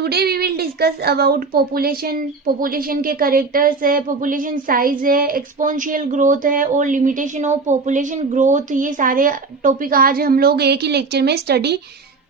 Today we will discuss about population के characters है, population size है, एक्सपोनेंशियल ग्रोथ है और लिमिटेशन ऑफ पॉपुलेशन ग्रोथ। ये सारे टॉपिक आज हम लोग एक ही लेक्चर में स्टडी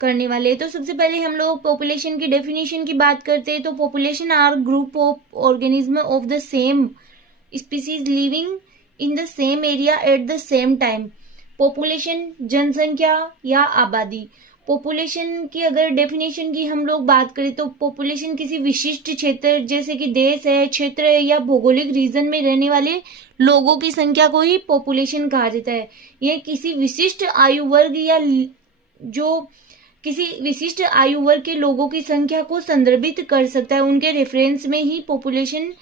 करने वाले हैं। तो सबसे पहले हम लोग पॉपुलेशन की डेफिनेशन की बात करते हैं। तो population are group of organism of the same species living in the same area at the same time. Population जनसंख्या या आबादी। पॉपुलेशन की अगर डेफिनेशन की हम लोग बात करें तो पॉपुलेशन किसी विशिष्ट क्षेत्र जैसे कि देश है, क्षेत्र है या भौगोलिक रीजन में रहने वाले लोगों की संख्या को ही पॉपुलेशन कहा जाता है। यह किसी विशिष्ट आयु वर्ग या जो किसी विशिष्ट आयु वर्ग के लोगों की संख्या को संदर्भित कर सकता है। उनके रेफरेंस में ही पॉपुलेशन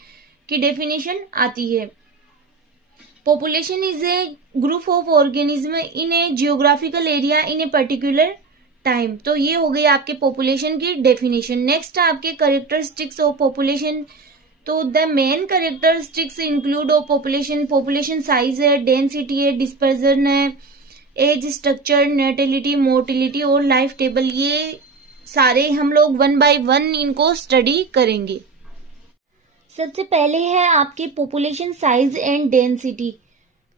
की डेफिनेशन आती है। Population is a group of organism in A geographical area in a particular time. तो ये हो गई आपके पॉपुलेशन की डेफिनेशन। नेक्स्ट आपके कैरेक्टरिस्टिक्स ऑफ पॉपुलेशन। तो the main characteristics include of population size है, डेंसिटी है, डिस्पर्जन है, एज स्ट्रक्चर, नेटेलिटी, मोर्टिलिटी और लाइफ टेबल। ये सारे हम लोग वन बाय वन इनको स्टडी करेंगे। सबसे पहले है आपके पॉपुलेशन साइज एंड डेंसिटी,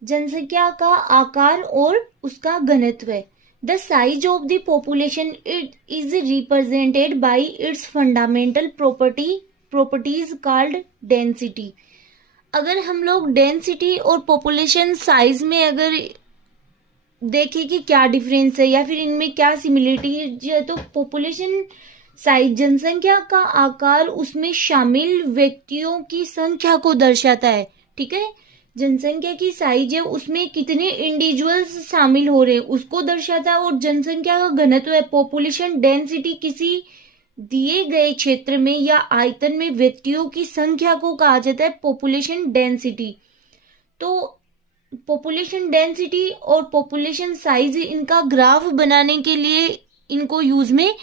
जनसंख्या का आकार और उसका घनत्व। The size of the population it is represented by its fundamental properties called density. अगर हम लोग डेंसिटी और पॉपुलेशन साइज में अगर देखें कि क्या डिफरेंस है या फिर इनमें क्या सिमिलरिटी है, तो पॉपुलेशन साइज जनसंख्या का आकार उसमें शामिल व्यक्तियों की संख्या को दर्शाता है। ठीक है, जनसंख्या की साइज है उसमें कितने इंडिविजुअल्स शामिल हो रहे हैं उसको दर्शाता है। और जनसंख्या का घनत्व है, पॉपुलेशन डेंसिटी, किसी दिए गए क्षेत्र में या आयतन में व्यक्तियों की संख्या को कहा जाता है पॉपुलेशन डेंसिटी। तो पॉपुलेशन डेंसिटी और पॉपुलेशन साइज इनका ग्राफ बनाने के लिए इनको यूज में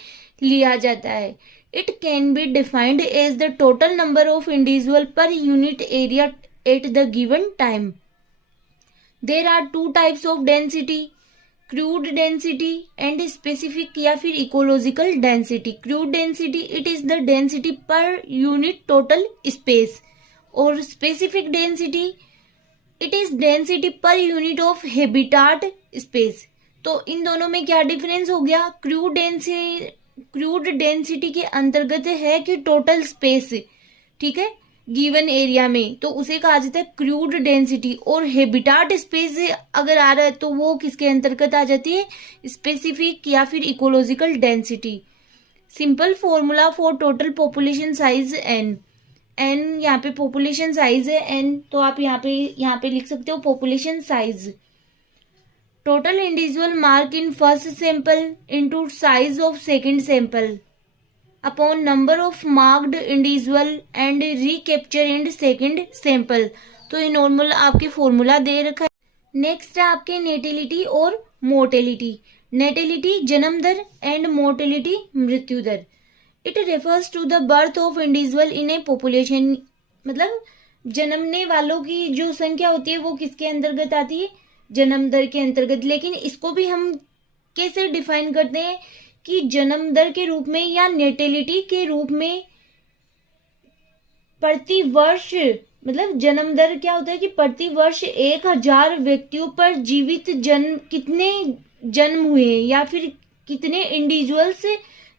लिया जाता है। It can be defined as the total number of individual per unit area at the given time. There are two types of density, crude density and specific या फिर ecological density. Crude density it is the density per unit total space, और specific density it is density per unit of habitat space. तो इन दोनों में क्या difference हो गया? Crude density के अंतर्गत है कि टोटल स्पेस, ठीक है, गिवन एरिया में, तो उसे कहा जाता है क्रूड डेंसिटी। और हैबिटाट स्पेस अगर आ रहा है तो वो किसके अंतर्गत आ जाती है? स्पेसिफिक या फिर ecological density. Simple formula for total population size N. N यहाँ पे पॉपुलेशन साइज है एन, तो आप यहाँ पे लिख सकते हो population size. Total individual mark in first sample into size of second sample upon number of marked individual and recapture in second sample. तो ये नॉर्मल आपके फॉर्मूला दे रखा है। नेक्स्ट है आपके नेटिलिटी और मोर्टेलिटी। नेटिलिटी जन्म दर एंड मोर्टेलिटी मृत्यु दर। It refers to the birth of individual in a population. मतलब जन्मने वालों की जो संख्या होती है वो किसके अंतर्गत आती है? जन्म दर के अंतर्गत। लेकिन इसको भी हम कैसे डिफाइन करते हैं कि जन्म दर के रूप में या नेटेलिटी के रूप में प्रति वर्ष, मतलब जन्म दर क्या होता है कि प्रति वर्ष 1000 व्यक्तियों पर जीवित जन्म कितने जन्म हुए हैं या फिर कितने इंडिविजुअल्स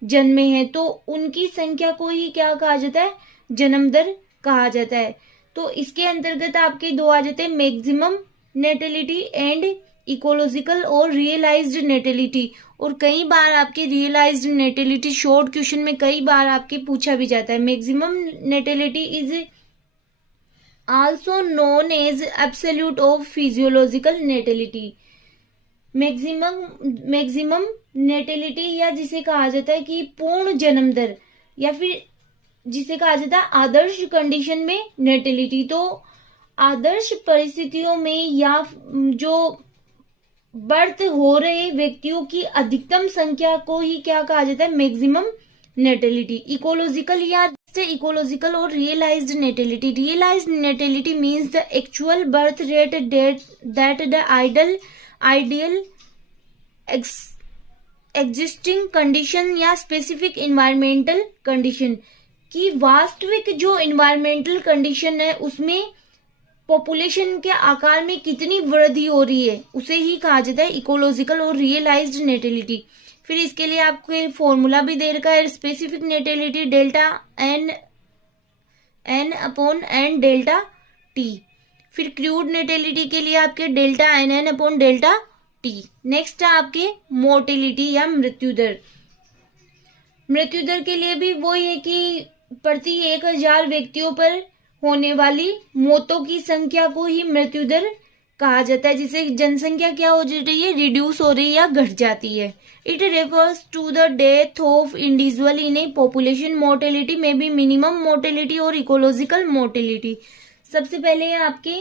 जन्मे हैं, तो उनकी संख्या को ही क्या कहा जाता है? जन्म दर कहा जाता है। तो इसके अंतर्गत आपके दो आ जाते हैं, मैक्सिमम नेटेलिटी एंड इकोलॉजिकल और रियलाइज्ड नेटेलिटी। और कई बार आपके रियलाइज्ड नेटेलिटी शॉर्ट क्वेश्चन में कई बार आपके पूछा भी जाता है। Maximum natality is also known as absolute of physiological natality. Maximum natality या जिसे कहा जाता है कि पूर्ण जन्म दर, या फिर जिसे कहा जाता है आदर्श कंडीशन में नेटेलिटी। तो आदर्श परिस्थितियों में या जो बर्थ हो रहे व्यक्तियों की अधिकतम संख्या को ही क्या कहा जाता है? Maximum natality. इकोलॉजिकल या इकोलॉजिकल और realised natality. Realised natality means the actual birth rate that the ideal existing condition या स्पेसिफिक इन्वायरमेंटल कंडीशन, कि वास्तविक जो इन्वायरमेंटल कंडीशन है उसमें पॉपुलेशन के आकार में कितनी वृद्धि हो रही है, उसे ही कहा जाता है इकोलॉजिकल और रियलाइज्ड नेटिलिटी। फिर इसके लिए आपको फॉर्मूला भी दे रखा है, specific natality delta N upon N delta T. फिर क्रूड नेटिलिटी के लिए आपके delta N N upon delta T. Next है आपके मोर्टेलिटी या मृत्यु दर। मृत्यु दर के लिए भी वही है कि प्रति 1000 व्यक्तियों पर होने वाली मौतों की संख्या को ही मृत्यु दर कहा जाता है, जिसे जनसंख्या क्या हो रही है, रिड्यूस हो रही है या घट जाती है। It refers to the death of individual in a population. Mortality में भी मिनिमम मोर्टेलिटी और इकोलॉजिकल मोर्टेलिटी। सबसे पहले है आपके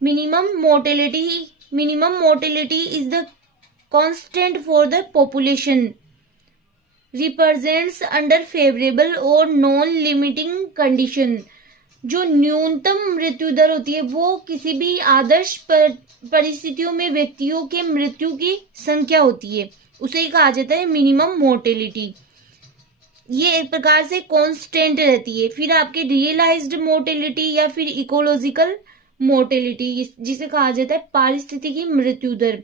minimum mortality. Minimum mortality is the constant for the population, represents under favourable और नॉन लिमिटिंग कंडीशन। जो न्यूनतम मृत्यु दर होती है वो किसी भी आदर्श परिस्थितियों में व्यक्तियों के मृत्यु की संख्या होती है, उसे ही कहा जाता है मिनिमम मोर्टेलिटी। ये एक प्रकार से कांस्टेंट रहती है। फिर आपके रियलाइज्ड मोर्टेलिटी या फिर इकोलॉजिकल मोर्टेलिटी, जिसे कहा जाता है पारिस्थितिकी मृत्यु दर।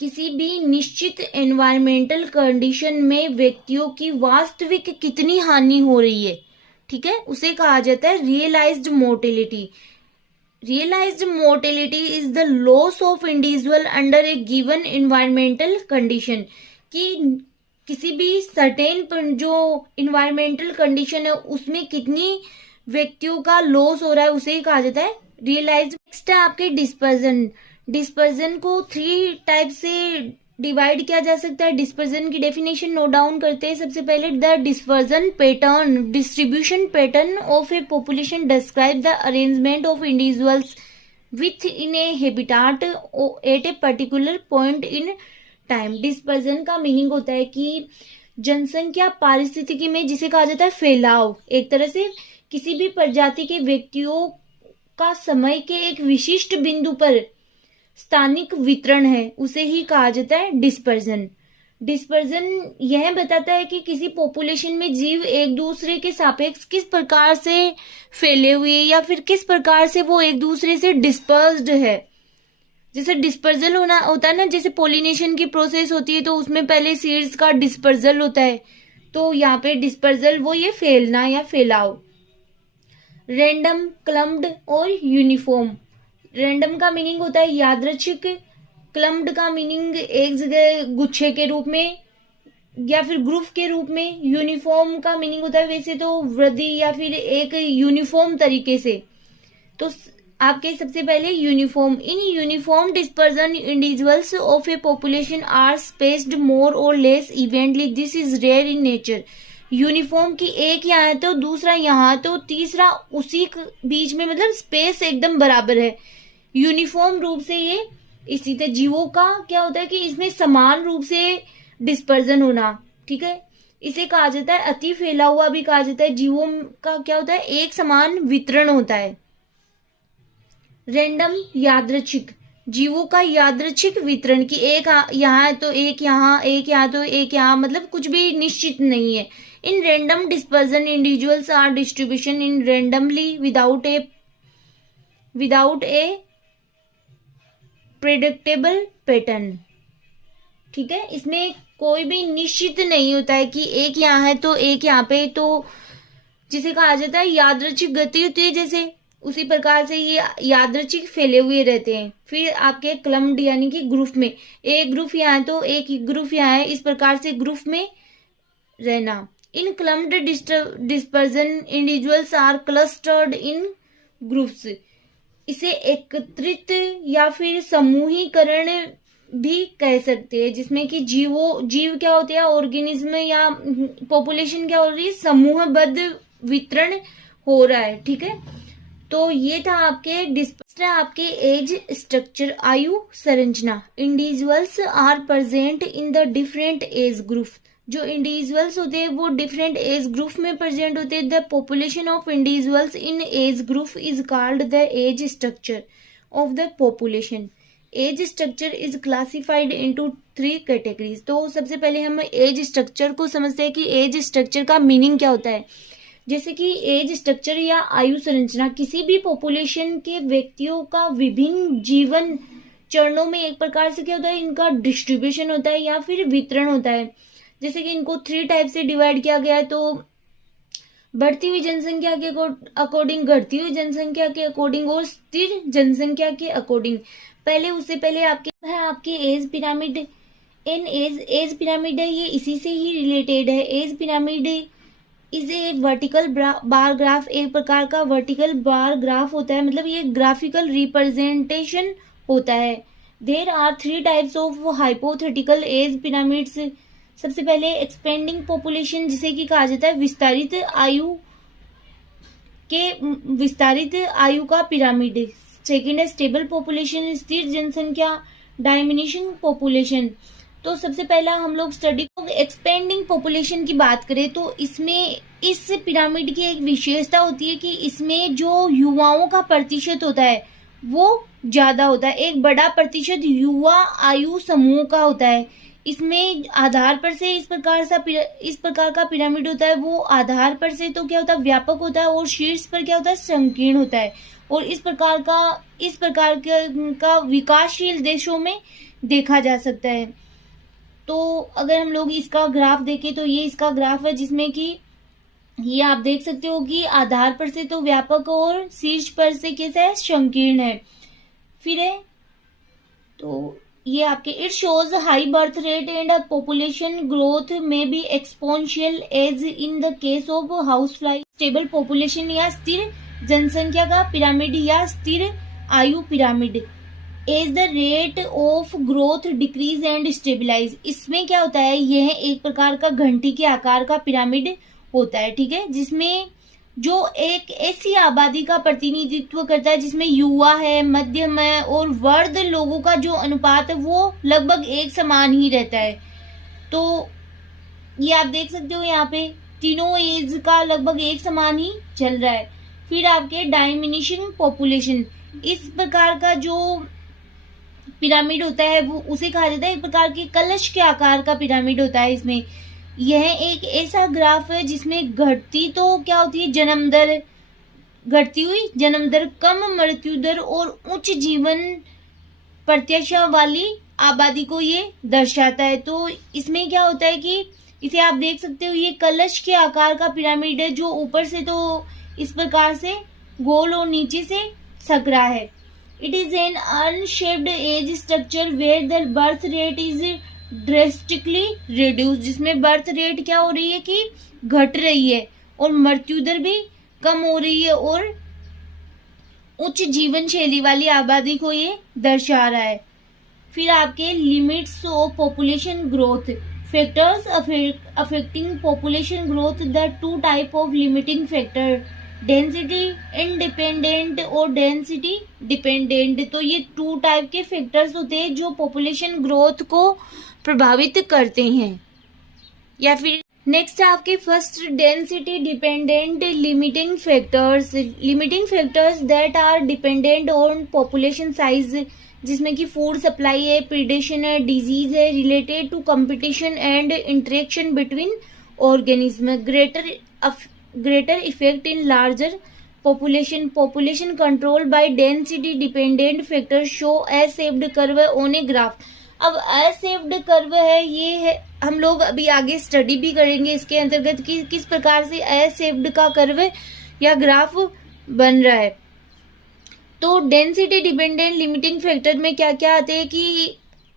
किसी भी निश्चित एनवायरमेंटल कंडीशन में व्यक्तियों की वास्तविक कितनी हानि हो रही है, ठीक है, उसे कहा जाता है realised mortality. Realised mortality is the loss of individual under a given environmental condition, कि किसी भी सर्टेन जो इन्वायरमेंटल कंडीशन है उसमें कितनी व्यक्तियों का लॉस हो रहा है, उसे ही कहा जाता है रियलाइज्ड। नेक्स्ट है आपके डिस्पर्जन। डिस्पर्जन को 3 टाइप से डिवाइड किया जा सकता है। डिस्पर्जन की डेफिनेशन नोट डाउन करते हैं। सबसे पहले the dispersion pattern, distribution pattern of a population describe the arrangement of individuals within a habitat at a particular point in time. Dispersion का मीनिंग होता है कि जनसंख्या पारिस्थितिकी में, जिसे कहा जाता है फैलाव, एक तरह से किसी भी प्रजाति के व्यक्तियों का समय के एक विशिष्ट बिंदु पर स्थानिक वितरण है, उसे ही कहा जाता है डिस्पर्जन। डिस्पर्जन यह बताता है कि किसी पॉपुलेशन में जीव एक दूसरे के सापेक्ष किस प्रकार से फैले हुए या फिर किस प्रकार से वो एक दूसरे से डिस्पर्स्ड है। जैसे डिस्पर्जल होता है ना, जैसे पॉलिनेशन की प्रोसेस होती है तो उसमें पहले सीड्स का डिस्पर्जल होता है, तो यहाँ पे डिस्पर्जल वो ये फैलना या फैलाव। रैंडम, क्लम्प्ड और यूनिफॉर्म। रैंडम का मीनिंग होता है यादृच्छिक, क्लम्प्ड का मीनिंग एक जगह गुच्छे के रूप में या फिर ग्रुप के रूप में। यूनिफॉर्म का मीनिंग होता है वैसे तो वृद्धि या फिर एक यूनिफॉर्म तरीके से। तो आपके सबसे पहले uniform. In uniform dispersion individuals of a population are spaced more or less evenly, this is rare in nature. Uniform की एक यहाँ है तो दूसरा यहाँ, तो तीसरा उसी बीच में, मतलब स्पेस एकदम बराबर है। यूनिफॉर्म रूप से ये स्थित है। जीवों का क्या होता है कि इसमें समान रूप से डिस्पर्जन होना, ठीक है, इसे कहा जाता है अति फैला हुआ भी कहा जाता है। जीवों का क्या होता है, एक समान वितरण होता है। रैंडम, यादृच्छिक, जीवों का यादृच्छिक वितरण, की एक यहाँ तो एक यहाँ, एक यहाँ तो एक यहाँ, मतलब कुछ भी निश्चित नहीं है। In random dispersion individuals are distribution in randomly without a predictable pattern, ठीक है, इसमें कोई भी निश्चित नहीं होता है कि एक यहाँ है तो एक यहाँ पे, तो जिसे कहा जाता है यादृच्छिक गति होती है जैसे, उसी प्रकार से ये यादृच्छिक फैले हुए रहते हैं। फिर आपके क्लम्प्ड यानी कि ग्रुप में, एक ग्रुप यहाँ है तो एक ग्रुप यहाँ है, इस प्रकार से ग्रुप में रहना। In clumped dispersion individuals are clustered in groups, इसे एकत्रित या फिर समूहीकरण भी कह सकते हैं, जिसमें कि जीव क्या होते हैं, ऑर्गेनिज्म या पॉपुलेशन क्या हो रही है, समूहबद्ध वितरण हो रहा है, ठीक है। तो ये था आपके एज स्ट्रक्चर, आयु संरचना। Individuals are present in the different age group, जो इंडिविजुअल्स होते हैं वो डिफरेंट एज ग्रुप में प्रेजेंट होते हैं। The population of individuals in age group is called the age structure of the population. Age structure is classified into 3 categories. तो सबसे पहले हम एज स्ट्रक्चर को समझते हैं कि एज स्ट्रक्चर का मीनिंग क्या होता है। जैसे कि एज स्ट्रक्चर या आयु संरचना किसी भी पॉपुलेशन के व्यक्तियों का विभिन्न जीवन चरणों में एक प्रकार से क्या होता है, इनका डिस्ट्रीब्यूशन होता है या फिर वितरण होता है। जैसे कि इनको 3 टाइप से डिवाइड किया गया है। तो बढ़ती हुई जनसंख्या के अकॉर्डिंग, घटती हुई जनसंख्या के अकॉर्डिंग और स्थिर जनसंख्या के अकॉर्डिंग। पहले उससे पहले आपके एज पिरामिड। एज पिरामिड है, ये इसी से ही रिलेटेड है। Age pyramid is a vertical bar graph, एक प्रकार का वर्टिकल बार ग्राफ होता है, मतलब ये ग्राफिकल रिप्रेजेंटेशन होता है। There are 3 types of hypothetical age pyramids. सबसे पहले एक्सपेंडिंग पॉपुलेशन, जिसे कि कहा जाता है विस्तारित आयु का पिरामिड। सेकेंड है स्टेबल पॉपुलेशन, स्थिर जनसंख्या, डायमिनिशिंग पॉपुलेशन। तो सबसे पहला हम लोग स्टडी एक्सपेंडिंग पॉपुलेशन की बात करें तो इसमें इस पिरामिड की एक विशेषता होती है कि इसमें जो युवाओं का प्रतिशत होता है वो ज्यादा होता है। एक बड़ा प्रतिशत युवा आयु समूह का होता है। इसमें आधार पर से इस प्रकार का पिरामिड होता है, वो आधार पर से तो क्या होता है, व्यापक होता है, और शीर्ष पर क्या होता है, संकीर्ण होता है। और इस प्रकार का विकासशील देशों में देखा जा सकता है। तो अगर हम लोग इसका ग्राफ देखें तो ये इसका ग्राफ है, जिसमें कि ये आप देख सकते हो कि आधार पर से तो व्यापक और शीर्ष पर से कैसा है, संकीर्ण है। फिर है तो ये आपके it shows high birth rate and population growth may be exponential as in the case of house fly. Stable population या स्थिर जनसंख्या का पिरामिड या स्थिर आयु pyramid. As the rate of growth decrease and stabilise. इसमें क्या होता है, यह एक प्रकार का घंटी के आकार का पिरामिड होता है, ठीक है, जिसमें जो एक ऐसी आबादी का प्रतिनिधित्व करता है जिसमें युवा है, मध्यम है और वृद्ध लोगों का जो अनुपात है वो लगभग एक समान ही रहता है। तो ये आप देख सकते हो यहाँ पे तीनों एज का लगभग एक समान ही चल रहा है। फिर आपके डायमिनिशिंग पॉपुलेशन, इस प्रकार का जो पिरामिड होता है वो उसे कहा जाता है एक प्रकार के कलश के आकार का पिरामिड होता है। इसमें यह एक ऐसा ग्राफ है जिसमें घटती तो क्या होती है, जन्म दर, घटती हुई जन्म दर, कम मृत्यु दर और उच्च जीवन प्रत्याशा वाली आबादी को ये दर्शाता है। तो इसमें क्या होता है कि इसे आप देख सकते हो, ये कलश के आकार का पिरामिड है जो ऊपर से तो इस प्रकार से गोल और नीचे से सकरा है। It is an unshaped age structure where the birth rate is drastically reduce, जिसमें बर्थ रेट क्या हो रही है कि घट रही है और मृत्यु दर भी कम हो रही है और उच्च जीवन शैली वाली आबादी को ये दर्शा रहा है। फिर आपके limits of population growth, factors affecting population growth, the 2 type of limiting factor, density independent और डेंसिटी डिपेंडेंट। तो ये 2 टाइप के फैक्टर्स होते हैं जो पॉपुलेशन ग्रोथ को प्रभावित करते हैं। या फिर नेक्स्ट आपके first density dependent limiting factors that are dependent on population size, जिसमें कि फूड सप्लाई है, प्रीडेशन है, डिजीज है, related to competition and interaction between organism, greater effect in larger population control by density dependent factors show S-shaped curve on a graph। अब S-shaped curve है, ये है, हम लोग अभी आगे स्टडी भी करेंगे इसके अंतर्गत कि किस प्रकार से S-shaped का कर्व या ग्राफ बन रहा है। तो डेंसिटी डिपेंडेंट लिमिटिंग फैक्टर में क्या क्या आते हैं कि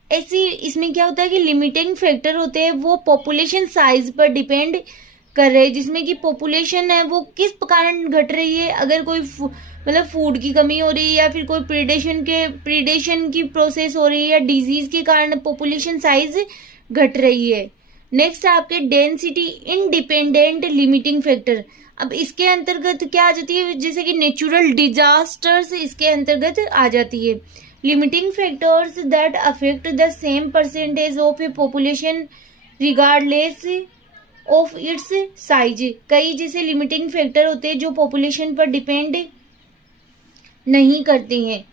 ऐसी, इसमें क्या होता है कि लिमिटिंग फैक्टर होते हैं वो पॉपुलेशन साइज पर डिपेंड कर रहे हैं, जिसमें कि पॉपुलेशन है वो किस कारण घट रही है, अगर कोई मतलब फूड की कमी हो रही है या फिर कोई प्रीडेशन की प्रोसेस हो रही है या डिजीज के कारण पॉपुलेशन साइज घट रही है। नेक्स्ट आपके डेंसिटी इंडिपेंडेंट लिमिटिंग फैक्टर, अब इसके अंतर्गत क्या आ जाती है, जैसे कि नेचुरल डिजास्टर्स इसके अंतर्गत आ जाती है। Limiting factors that affect the same percentage of a population regardless of its size, कई जैसे लिमिटिंग फैक्टर होते हैं जो पॉपुलेशन पर डिपेंड नहीं करते हैं।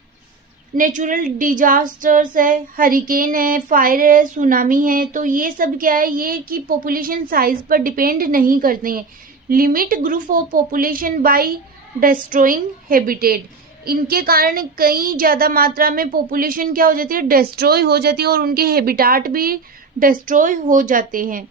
नेचुरल डिजास्टर्स है, हरिकेन है, फायर है, सुनामी है, तो ये सब क्या है, ये कि पॉपुलेशन साइज पर डिपेंड नहीं करते हैं। Limit group of population bye destroying habitat, इनके कारण कई ज्यादा मात्रा में पॉपुलेशन क्या हो जाती है, डिस्ट्रॉय हो जाती है और उनके हैबिटाट भी डिस्ट्रॉय हो जाते हैं।